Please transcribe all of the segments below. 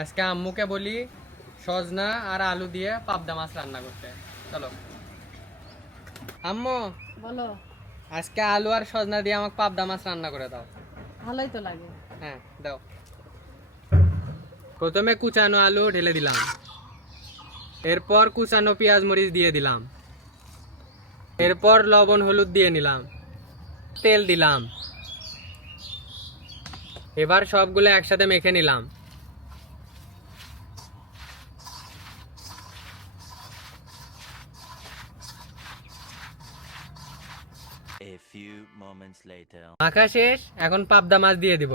আজকে আম্মুকে বলি সজনা আর আলু দিয়ে পাবদা মাছ রান্না করতে। চলো আম্মু, বলো। আজকে আলু আর সজনা দিয়ে আমাকে পাবদা মাছ রান্না করে দাও। ভালোই তো লাগে। হ্যাঁ দাও। প্রথমে কুচানো আলু ঢেলে দিলাম, এরপর কুচানো পেঁয়াজ মরিচ দিয়ে দিলাম, এরপর লবণ হলুদ দিয়ে নিলাম, তেল দিলাম। এবার সবগুলো একসাথে মেখে নিলাম। A few moments later. মাখা শেষ, এখন পাবদা মাছ দিয়ে দিব।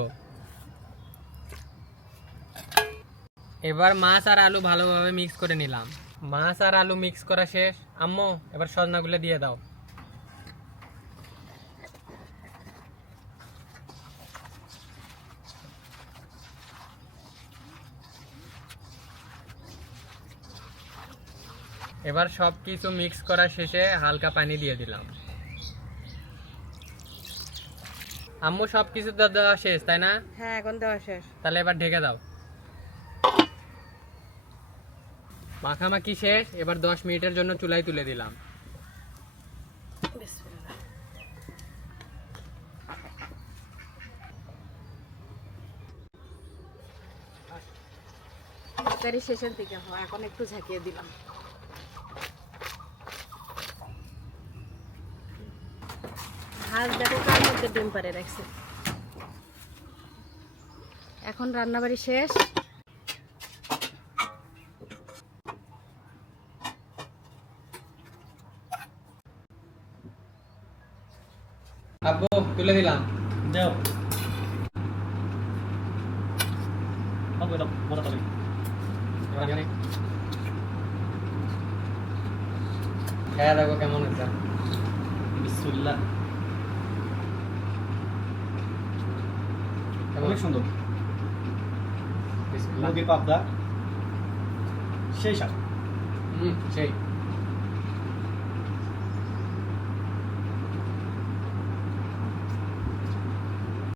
এবার মাছ আর আলু ভালোভাবে মিক্স করে নিলাম। মাছ আর আলু মিক্স করা শেষ। আম্মু, এবার সজনাগুলো দিয়ে দাও। এবার সব কিছু মিক্স করা শেষে হালকা পানি দিয়ে দিলাম। আম্মু, সব কিছু দেওয়া শেষ তাই না? হ্যাঁ, এখন দেওয়া শেষ। তাহলে এবার ঢেকে দাও। মাখামাখি শেষ, এবার 10 মিনিটের জন্য চুলায় তুলে দিলাম। তরকারি শেষের দিকে হয়, এখন একটু ঝাঁকিয়ে দিলাম। ভাত দেখো কার মধ্যে ডিম পারে রাখছে। এখন রান্নাবাড়ি শেষ। আব্বু, তুলে দিলাম। দেও আবু এটা মজা পাবে। এবার জানি হ্যাঁ, দেখো কেমন হয়েছে। বিসমিল্লাহ। কেমন? অনেক সুন্দর। বিসমিল্লাহ। মুরগি পাবদা সেই স্বাদ। সেই